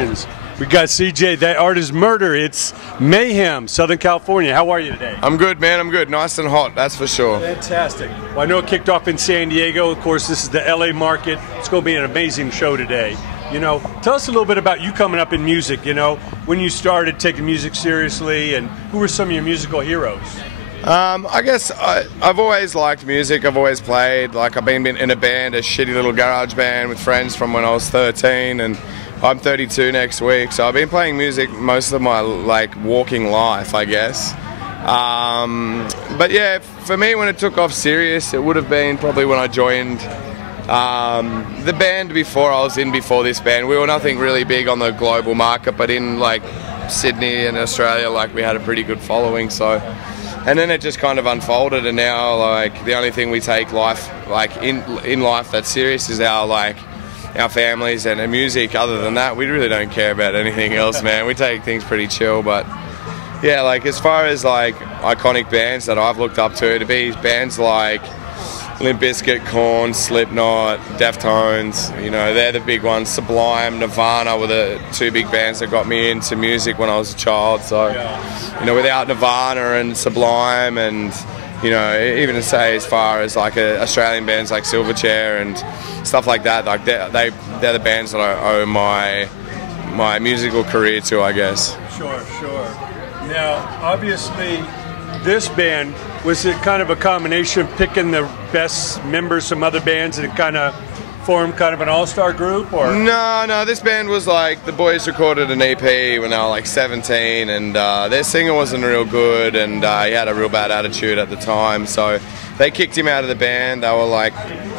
Congratulations. We got CJ, that art is murder. It's Mayhem, Southern California. How are you today? I'm good, man. I'm good. Nice and hot, that's for sure. Fantastic. Well, I know it kicked off in San Diego. Of course, this is the LA market. It's going to be an amazing show today. You know, tell us a little bit about you coming up in music, you know, when you started taking music seriously, and who were some of your musical heroes? I guess I've always liked music. I've always played. Like, I've been in a band, a shitty little garage band with friends from when I was 13, and I'm 32 next week, so I've been playing music most of my, like, walking life, I guess. But yeah, for me, when it took off serious, it would have been probably when I joined the band before I was in before this band. We were nothing really big on the global market, but in, like, Sydney and Australia, like, we had a pretty good following, so... And then it just kind of unfolded, and now, like, the only thing we take life, like, in life that's serious is our families and music. Other than that, we really don't care about anything else, man. We take things pretty chill, but yeah, like, as far as, like, iconic bands that I've looked up to be bands like Limp Bizkit, Korn, Slipknot, Deftones, you know, they're the big ones. Sublime, Nirvana were the two big bands that got me into music when I was a child. So, you know, without Nirvana and Sublime, and, you know, even to say as far as, like, Australian bands like Silverchair and stuff like that, like, they're the bands that I owe my musical career to, I guess. Sure. Now, obviously, this band, was it kind of a combination of picking the best members from other bands and it kind of formed kind of an all-star group, or? No, this band was like, the boys recorded an EP when they were like 17, and their singer wasn't real good, and he had a real bad attitude at the time, so they kicked him out of the band. They were like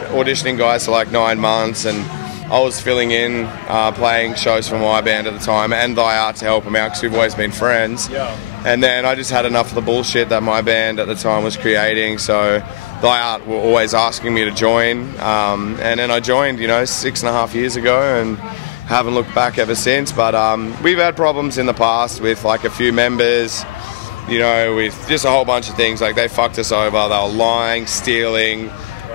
auditioning guys for like 9 months, and I was filling in, playing shows for my band at the time, and Thy Art to help them out, because we've always been friends. Yeah. And then I just had enough of the bullshit that my band at the time was creating, so Thy Art were always asking me to join. And then I joined, you know, 6.5 years ago, and haven't looked back ever since. But we've had problems in the past with, like, a few members, you know, with just a whole bunch of things. Like, they fucked us over. They were lying, stealing,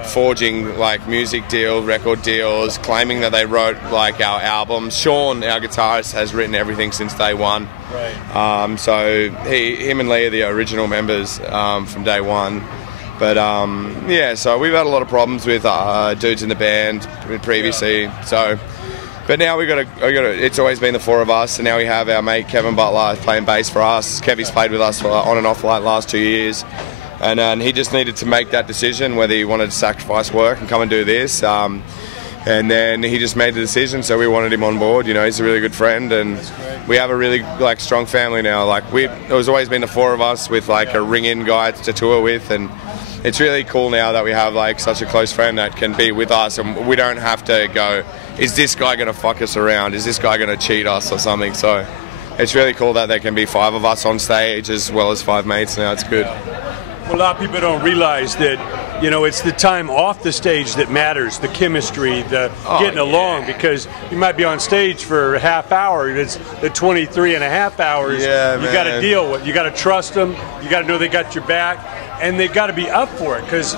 forging, like, music deals, record deals, claiming that they wrote, like, our albums. Sean, our guitarist, has written everything since day one. Right. So him and Lee are the original members from day one. But yeah, so we've had a lot of problems with dudes in the band previously. Yeah. So, but now we got to. It's always been the four of us, and now we have our mate Kevin Butler playing bass for us. Kevy's played with us for on and off like last 2 years. And he just needed to make that decision whether he wanted to sacrifice work and come and do this. And then he just made the decision, so we wanted him on board. You know, he's a really good friend, and we have a really, like, strong family now. Like, it was always been the four of us with, like, a ring-in guy to tour with, and it's really cool now that we have, like, such a close friend that can be with us, and we don't have to go, is this guy going to fuck us around? Is this guy going to cheat us or something? So it's really cool that there can be 5 of us on stage as well as 5 mates now. It's good. Well, a lot of people don't realize that, you know, it's the time off the stage that matters, the chemistry, the getting along, because you might be on stage for a half hour, it's the 23 and a half hours you got to deal with. You got to trust them, you got to know they got your back, and they got to be up for it, because,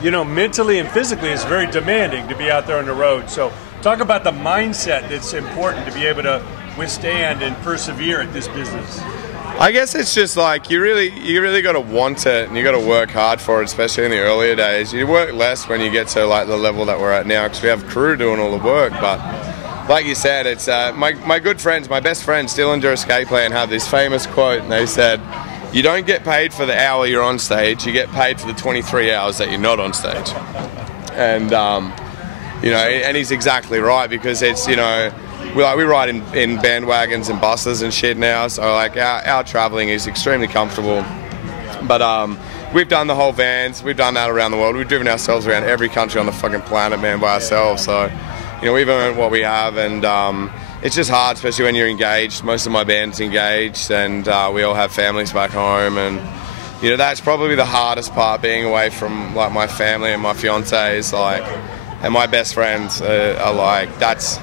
you know, mentally and physically it's very demanding to be out there on the road. So talk about the mindset that's important to be able to withstand and persevere at this business. I guess it's just like you really got to want it, and you got to work hard for it, especially in the earlier days. You work less when you get to, like, the level that we're at now, because we have crew doing all the work. But like you said, it's my good friends, my best friends, Dillinger Escape Plan, have this famous quote, and they said, "You don't get paid for the hour you're on stage; you get paid for the 23 hours that you're not on stage." And you know, and he's exactly right, because it's, you know, we ride in bandwagons and buses and shit now, so, like, our traveling is extremely comfortable. But we've done the whole vans, we've done that around the world. We've driven ourselves around every country on the fucking planet, man, by ourselves. So, you know, we've earned what we have, and it's just hard, especially when you're engaged. Most of my band's engaged, and we all have families back home, and, you know, that's probably the hardest part, being away from, like, my family and my fiance is, like, and my best friends are like, that's...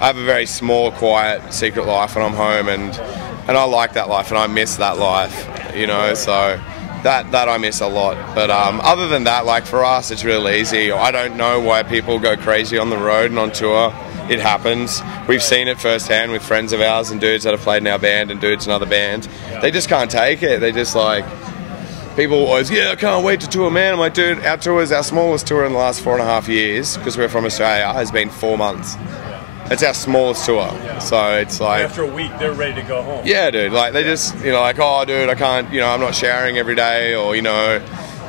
I have a very small, quiet, secret life when I'm home, and I like that life, and I miss that life, you know, so that I miss a lot. But other than that, like, for us, it's real easy. I don't know why people go crazy on the road and on tour. it happens. We've seen it firsthand with friends of ours and dudes that have played in our band and dudes in other bands. They just can't take it. They just like, people always, yeah, I can't wait to tour, man. I'm like, dude, our tour is our smallest tour in the last 4.5 years, because we're from Australia, has been 4 months. It's our smallest tour, so it's like... After a week, they're ready to go home. Yeah, dude, like, they just, you know, like, oh, dude, I can't, you know, I'm not showering every day, or, you know,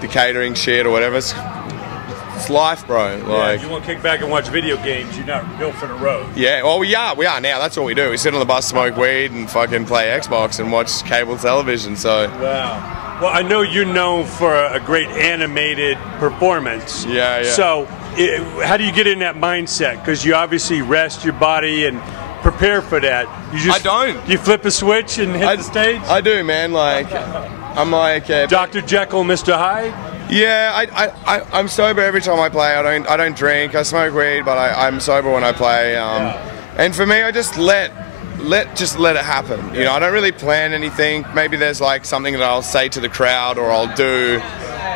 the catering shit or whatever. It's life, bro. Like, you want to kick back and watch video games, you're not built for the road. Yeah, well, we are now. That's what we do. We sit on the bus, smoke weed, and fucking play Xbox and watch cable television, so... Wow. Well, I know you're known for a great animated performance. Yeah. So, how do you get in that mindset? Because you obviously rest your body and prepare for that. You just, I don't. You flip a switch and hit the stage? I do, man. Like, I'm like... Dr. Jekyll, Mr. Hyde? Yeah, I'm sober every time I play. I don't drink. I smoke weed, but I'm sober when I play. And for me, I just let it happen. You know, I don't really plan anything. Maybe there's like something that I'll say to the crowd, or I'll do,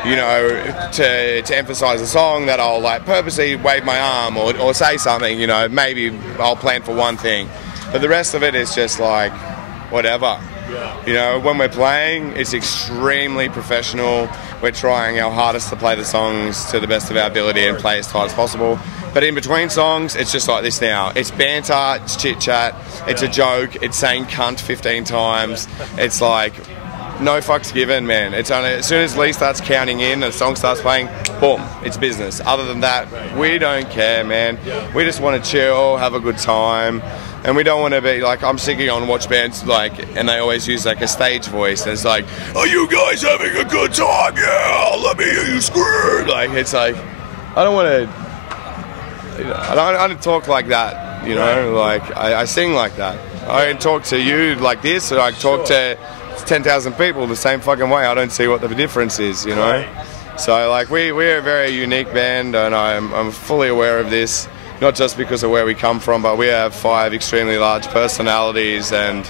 you know, to emphasize a song, that I'll like purposely wave my arm or say something. You know, maybe I'll plan for one thing, but the rest of it is just like whatever. You know, when we're playing, it's extremely professional. We're trying our hardest to play the songs to the best of our ability and play as tight as possible. But in between songs, it's just like this now. It's banter, it's chit-chat, it's a joke, it's saying cunt 15 times. It's like, no fucks given, man. It's only, as soon as Lee starts counting in and the song starts playing, boom, it's business. Other than that, we don't care, man. We just want to chill, have a good time. And we don't want to be like, I'm singing on watch bands, like, and they always use like a stage voice, and it's like, are you guys having a good time? Yeah, let me hear you scream. Like, it's like, I don't want to, you know, I don't talk like that, you know, like, I sing like that. I don't talk to you like this, or I talk to 10,000 people the same fucking way. I don't see what the difference is, you know. So, like, we're a very unique band, and I'm fully aware of this. Not just because of where we come from, but we have 5 extremely large personalities, and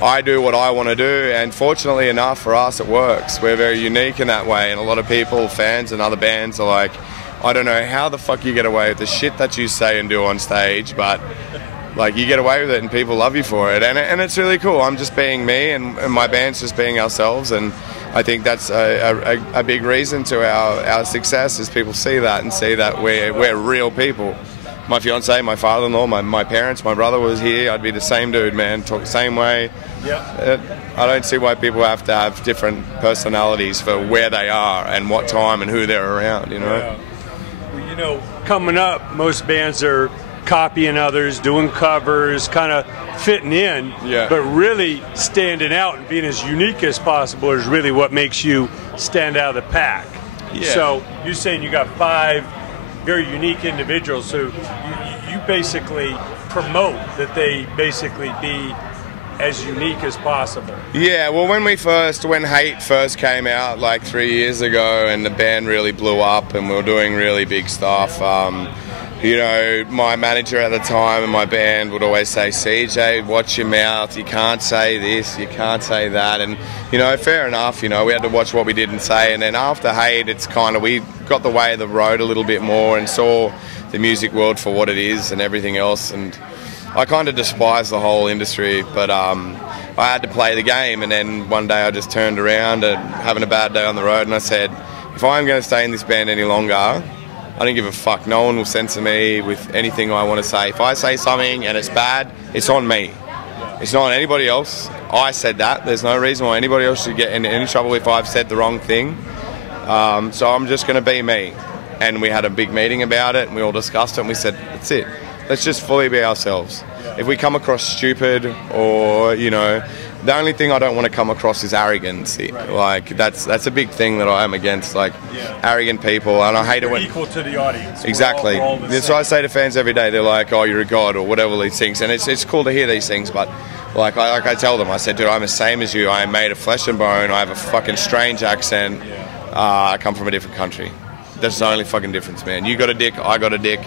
I do what I want to do, and fortunately enough for us it works. We're very unique in that way, and a lot of people, fans and other bands, are like, I don't know how the fuck you get away with the shit that you say and do on stage, but like, you get away with it and people love you for it, and it's really cool. I'm just being me, and my band's just being ourselves, and I think that's a big reason to our success, is people see that and see that we're real people. My fiance, my father-in-law, my parents, my brother was here. I'd be the same dude, man. Talk the same way. I don't see why people have to have different personalities for where they are and what time and who they're around, you know? Well, you know, coming up, most bands are copying others, doing covers, kind of fitting in, but really standing out and being as unique as possible is really what makes you stand out of the pack. So you're saying you got 5 very unique individuals, so you basically promote that they basically be as unique as possible. Yeah, well, when Hate first came out like 3 years ago, and the band really blew up and we were doing really big stuff, you know, my manager at the time and my band would always say, CJ, watch your mouth, you can't say this, you can't say that, and, you know, fair enough, you know, we had to watch what we didn't say, and then after Hate, it's kind of, we got the way of the road a little bit more and saw the music world for what it is and everything else, and I kind of despise the whole industry, but I had to play the game, and then one day I just turned around and having a bad day on the road, and I said, if I'm going to stay in this band any longer, I don't give a fuck. No one will censor me with anything I want to say. If I say something and it's bad, it's on me. It's not on anybody else. I said that. There's no reason why anybody else should get in any trouble if I've said the wrong thing. So I'm just going to be me. And we had a big meeting about it, and we all discussed it, and we said, that's it. Let's just fully be ourselves. If we come across stupid or, you know, the only thing I don't want to come across is arrogancy. Like, that's a big thing that I am against, like, arrogant people, and I hate it when... equal to the audience. Exactly. That's what I say to fans every day. They're like, oh, you're a god, or whatever these things, and it's cool to hear these things, but like I tell them, I said, dude, I'm the same as you. I am made of flesh and bone. I have a fucking strange accent. I come from a different country. That's the only fucking difference, man. You got a dick, I got a dick.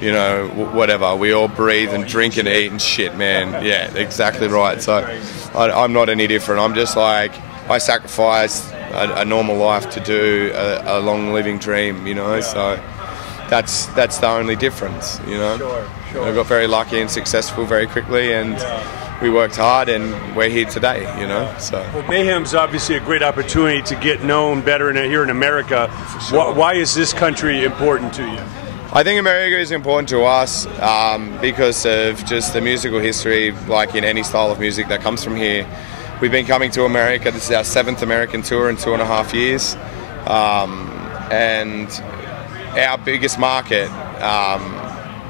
You know, whatever. We all breathe and drink and eat and shit, man. Yeah, exactly right. So I'm not any different. I'm just like, I sacrifice a normal life to do a long living dream, you know. So that's the only difference, you know. Sure. I got very lucky and successful very quickly, and we worked hard, and we're here today, you know. So. Well, Mayhem's obviously a great opportunity to get known better here in America. Sure. Why is this country important to you? I think America is important to us because of just the musical history, like in any style of music that comes from here. We've been coming to America. This is our 7th American tour in 2.5 years. And our biggest market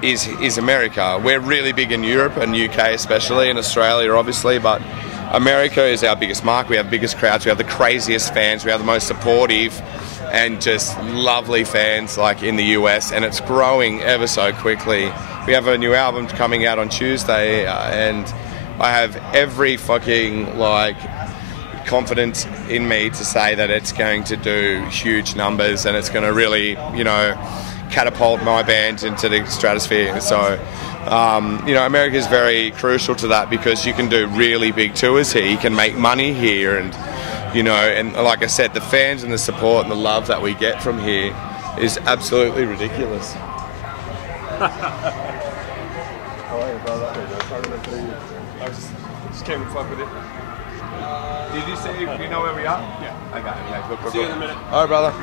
is America. We're really big in Europe and UK especially, and Australia obviously, but America is our biggest market. We have the biggest crowds, we have the craziest fans, we have the most supportive and just lovely fans like in the US, and it's growing ever so quickly. We have a new album coming out on Tuesday, and I have every fucking confidence in me to say that it's going to do huge numbers, and it's going to really, you know, catapult my band into the stratosphere. So, you know, America is very crucial to that because you can do really big tours here. You can make money here, and you know, and like I said, the fans and the support and the love that we get from here is absolutely ridiculous. How are you, brother? I just came to fuck with it. Did you say you know where we are? Yeah. Okay. Yeah, cool. See you in a minute. All right, brother.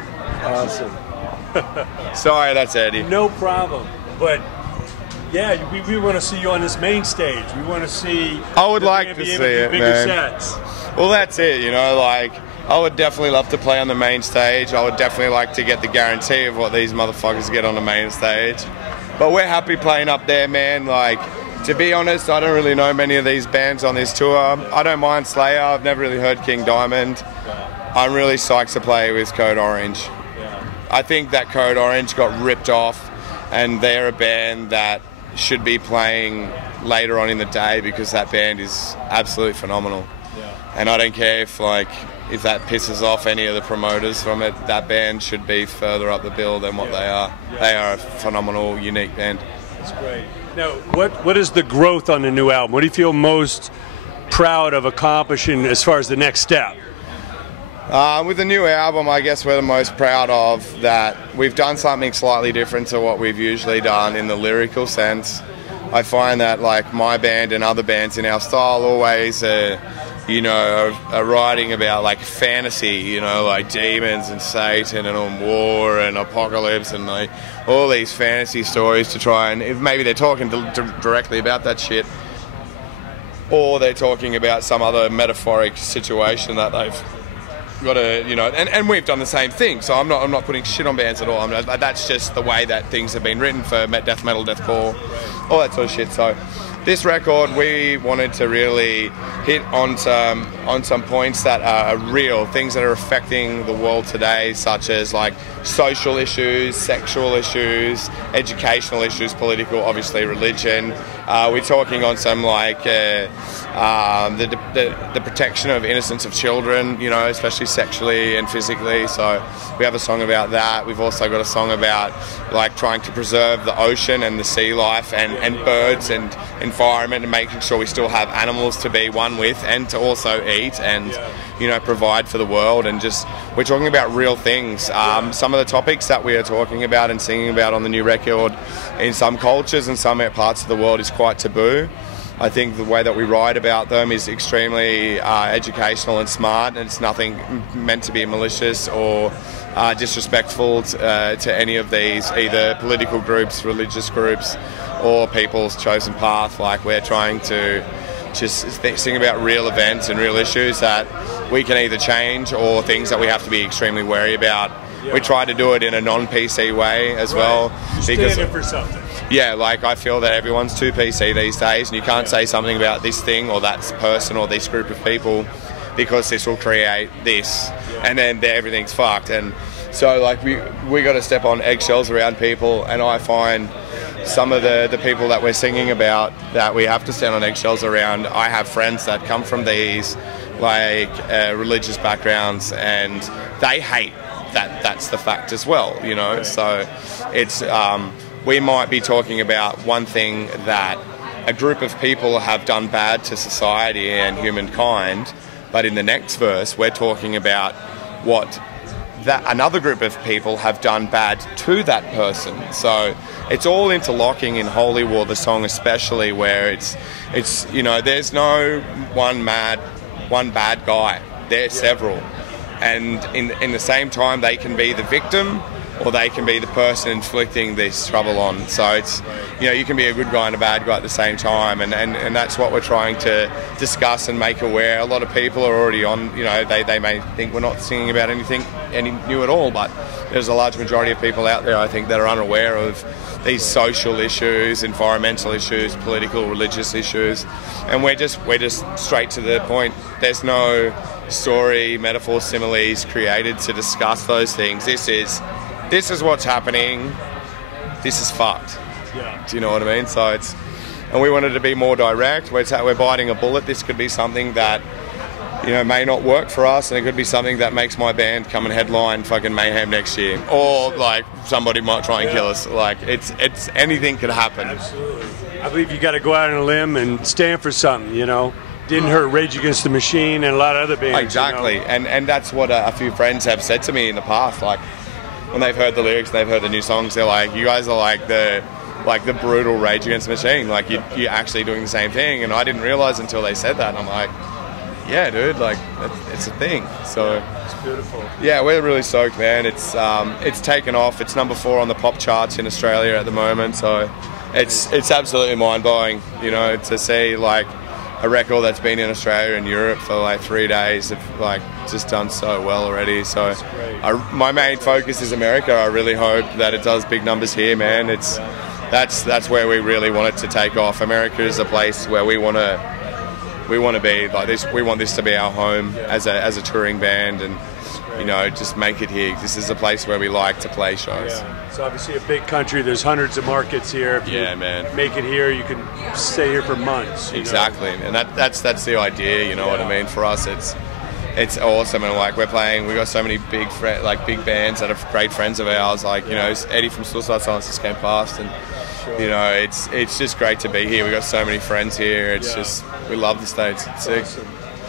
Awesome. Sorry, that's Eddie. No problem. But yeah, we want to see you on this main stage. We want to see. I would like to see it, man. Sets. Well, that's it. You know, like I would definitely love to play on the main stage. I would definitely like to get the guarantee of what these motherfuckers get on the main stage. But we're happy playing up there, man. Like, to be honest, I don't really know many of these bands on this tour. I don't mind Slayer. I've never really heard King Diamond. I'm really psyched to play with Code Orange. I think that Code Orange got ripped off, and they're a band that should be playing later on in the day because that band is absolutely phenomenal. And I don't care if that pisses off any of the promoters from it. That band should be further up the bill than what they are. They are a phenomenal, unique band. That's great. Now, what is the growth on the new album? What do you feel most proud of accomplishing as far as the next step? With the new album, I guess we're the most proud of that we've done something slightly different to what we've usually done in the lyrical sense. I find that like my band and other bands in our style always you know, are writing about like fantasy, you know, like demons and Satan and war and apocalypse and like all these fantasy stories to try and, if maybe they're talking directly about that shit, or they're talking about some other metaphoric situation that they've got to, you know, and we've done the same thing. So I'm not putting shit on bands at all. That's just the way that things have been written for death metal, deathcore, all that sort of shit. So this record, we wanted to really hit on some points that are real, things that are affecting the world today, such as like social issues, sexual issues, educational issues, political, obviously religion. We're talking on some like the protection of innocence of children, you know, especially sexually and physically. So we have a song about that. We've also got a song about like trying to preserve the ocean and the sea life and birds and environment, and making sure we still have animals to be one with and to also eat and, you know, provide for the world. And just, we're talking about real things. Some of the topics that we are talking about and singing about on the new record in some cultures and some parts of the world is quite taboo. I think the way that we write about them is extremely educational and smart, and it's nothing meant to be malicious or disrespectful to any of these either political groups, religious groups, or people's chosen path. Like, we're trying to just sing about real events and real issues that we can either change or things that we have to be extremely wary about. We try to do it in a non-PC way as well. Because stand for something. Yeah, like I feel that everyone's too PC these days, and you can't say something about this thing or that person or this group of people because this will create this, and then everything's fucked. And so like we got to step on eggshells around people, and I find some of the people that we're singing about that we have to stand on eggshells around. I have friends that come from these like religious backgrounds, and they hate that's the fact as well, you know. Right. So it's we might be talking about one thing that a group of people have done bad to society and humankind, but in the next verse we're talking about what that another group of people have done bad to that person. So it's all interlocking in Holy War, the song especially, where it's you know, there's no one bad guy. There's several, and in the same time they can be the victim, or they can be the person inflicting this trouble on. So it's, you know, you can be a good guy and a bad guy at the same time, and that's what we're trying to discuss and make aware. A lot of people are already on, you know, they may think we're not singing about anything any new at all, but there's a large majority of people out there, I think, that are unaware of these social issues, environmental issues, political, religious issues, and we're just straight to the point. There's no story, metaphor, similes created to discuss those things. This is what's happening. This is fucked. Yeah. Do you know what I mean? So it's, and we wanted to be more direct. We're biting a bullet. This could be something that, you know, may not work for us, and it could be something that makes my band come and headline fucking Mayhem next year, or like somebody might try and kill us. Like it's anything could happen. Absolutely. I believe you got to go out on a limb and stand for something. You know, didn't hurt Rage Against the Machine and a lot of other bands. Exactly, you know? and that's what a few friends have said to me in the past. Like, when they've heard the lyrics, they've heard the new songs, they're like, you guys are like the brutal Rage Against the Machine, like you're actually doing the same thing. And I didn't realize until they said that, and I'm like, yeah, dude, like it's a thing. So it's beautiful. Yeah, we're really stoked, man. It's taken off. It's number 4 on the pop charts in Australia at the moment, so it's absolutely mind-blowing, you know, to see like a record that's been in Australia and Europe for like 3 days have like just done so well already. So my main focus is America. I really hope that it does big numbers here, man. That's where we really want it to take off. America is a place where we want to be. Like this, we want this to be our home as a touring band, and you know, just make it here. This is a place where we like to play shows. Yeah. It's obviously a big country. There's hundreds of markets here. If you make it here, you can stay here for months. Exactly, and that's the idea. You know what I mean? For us, it's awesome, and like we're playing. We got so many big bands that are great friends of ours. Like, you know, Eddie from Suicide Silence just came past, and you know, it's just great to be here. We got so many friends here. It's just, we love the States. It's sick. Awesome.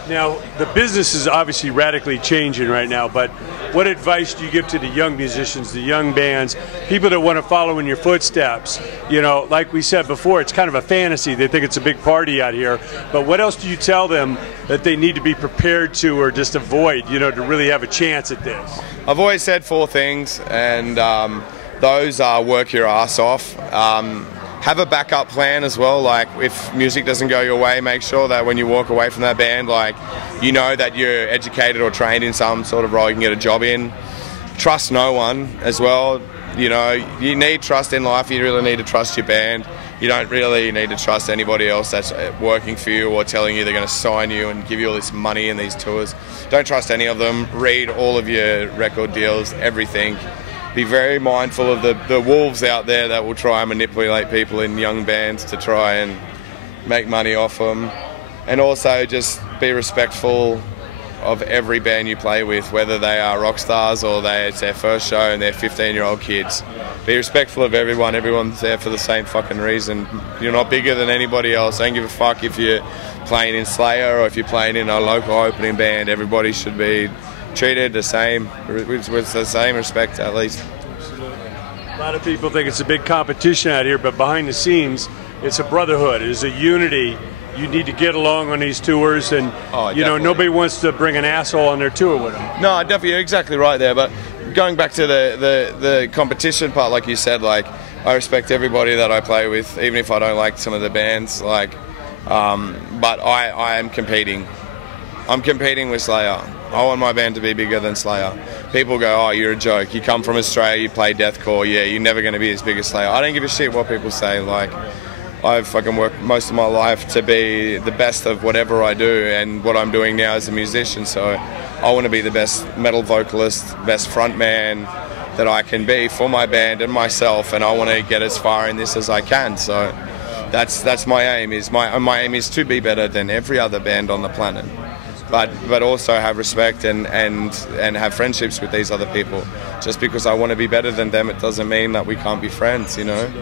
Now, the business is obviously radically changing right now, but what advice do you give to the young musicians, the young bands, people that want to follow in your footsteps? You know, like we said before, it's kind of a fantasy. They think it's a big party out here, but what else do you tell them that they need to be prepared to or just avoid, you know, to really have a chance at this? I've always said 4 things, and those are work your ass off. Have a backup plan as well. Like, if music doesn't go your way, make sure that when you walk away from that band, like, you know that you're educated or trained in some sort of role you can get a job in. Trust no one as well. You know, you need trust in life. You really need to trust your band. You don't really need to trust anybody else that's working for you or telling you they're going to sign you and give you all this money in these tours. Don't trust any of them. Read all of your record deals, everything. Be very mindful of the wolves out there that will try and manipulate people in young bands to try and make money off them. And also just be respectful of every band you play with, whether they are rock stars or it's their first show and they're 15-year-old kids. Be respectful of everyone. Everyone's there for the same fucking reason. You're not bigger than anybody else. Don't give a fuck if you're playing in Slayer or if you're playing in a local opening band. Everybody should be treated the same, with the same respect at least. Absolutely. A lot of people think it's a big competition out here, but behind the scenes, it's a brotherhood, it's a unity. You need to get along on these tours, and you know, nobody wants to bring an asshole on their tour with them. No, definitely, you're exactly right there. But going back to the competition part, like you said, like I respect everybody that I play with, even if I don't like some of the bands. Like, but I am competing. I'm competing with Slayer. I want my band to be bigger than Slayer. People go, oh, you're a joke. You come from Australia, you play deathcore. Yeah, you're never going to be as big as Slayer. I don't give a shit what people say. Like, I've fucking worked most of my life to be the best of whatever I do, and what I'm doing now as a musician. So I want to be the best metal vocalist, best frontman that I can be for my band and myself, and I want to get as far in this as I can. So that's my aim. My aim is to be better than every other band on the planet. But also have respect and have friendships with these other people. Just because I want to be better than them, it doesn't mean that we can't be friends, you know.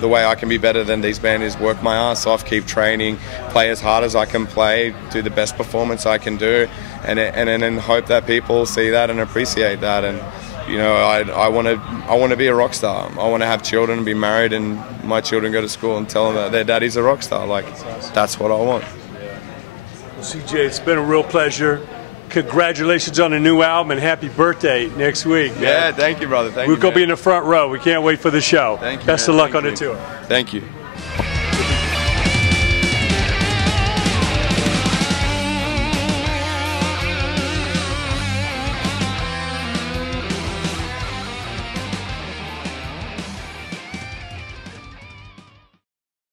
the way I can be better than these bands is work my ass off, keep training, play as hard as I can play, do the best performance I can do, and then hope that people see that and appreciate that. And you know, I want to be a rock star. I want to have children and be married, and my children go to school and tell them that their daddy's a rock star. Like, that's what I want. Well, CJ, it's been a real pleasure. Congratulations on the new album and happy birthday next week, man. Yeah, thank you, brother. Thank you. We're going to be in the front row. We can't wait for the show. Thank you. Best of luck on the tour. Thank you.